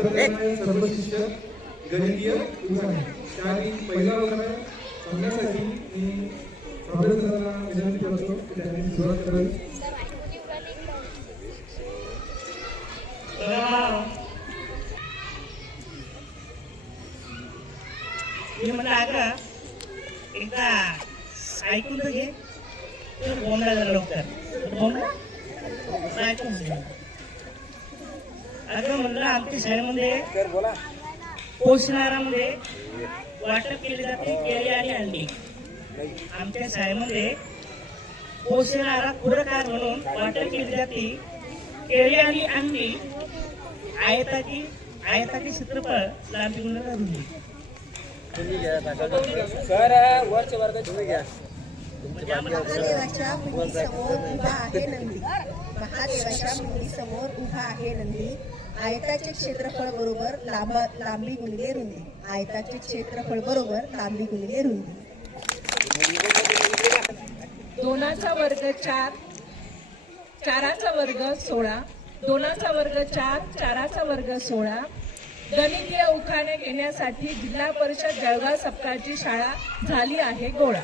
सादर करणारे सर्व शिक्षक गणितीय विभाग त्याआधी पहिला वर्ग सांगण्यासाठी मी अभ्यासकांना विनंती करतो की त्यांनी सुरुवात करावी. मी म्हणलं अगं एकदा ऐकून तर घे. बोंबला जरा लवकर बोंबला ऐकून घे. अगं म्हणलं आमच्या शाळेमध्ये पोषणारामध्ये वाटप केले जाते केळी आणि अंडी. आमच्या शाळेमध्ये पोषणारा खुराकार म्हणून वाटप केली जाते केळी आणि अंडी. आयताची क्षेत्रफळ लांबी गुणिले रुंदी. सर वरच्या वर्गात तुम्ही घ्या. महादेवाच्या मुंडीसमोर उभा आहे नंदी. महादेवाच्या मुंडीसमोर उभा आहे नंदी. आयताचे क्षेत्रफळ बरोबर लांबी गुणिले रुंदी. आयताचे क्षेत्रफळ बरोबर लांबी गुणिले रुंदी. दोनाचा वर्ग 4, चाराचा वर्ग 16, दोनाचा वर्ग 4, चाराचा वर्ग 16. गणितीय उखाणे घेण्यासाठी जिल्हा परिषद जळगाव सपकाळची शाळा झाली आहे गोळा.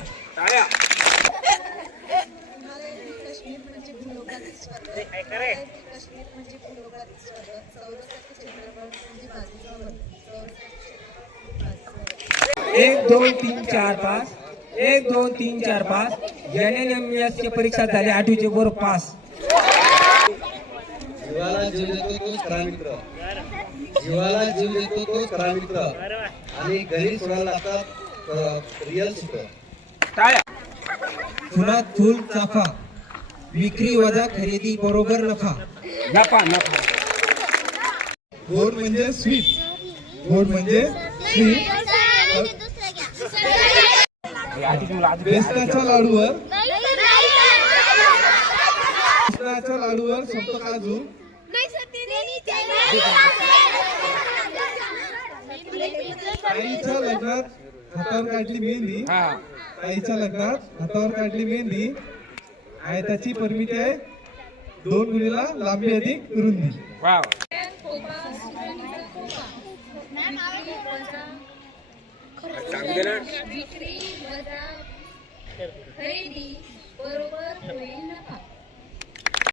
काश्मीर म्हणजे भूलोकातील स्वर्ग. काश्मीर म्हणजे भूलोकातील स्वर्ग. चौरसाचे क्षेत्रफळ म्हणजे बाजूचा वर्ग. 1 2 3 4 5 1 2 3 4 5 NNMS ची परीक्षा झाली 8वीचे वर पास. जीवाला जीव देतो तोच खरा मित्र. जीवाला जीव देतो तोच खरा मित्र. आणि गणित सोडायला लागतात रिअल शिकव. थोडा थूल चाफा विक्री वजा खरेदी बरोबर नफा. नफा नफा. गोड म्हणजे स्वीट. गोड म्हणजे स्वीट. बेसनाच्या लाडूवर संत काजू. आईच्या लग्नात हातावर काढली मेहंदी. आईच्या लग्नात हातावर काढली मेहंदी. आयताची परिमिती आहे 2 गुणिला लांबी अधिक रुंदी. विक्री वजा खरेदी बरोबर होईल नफा.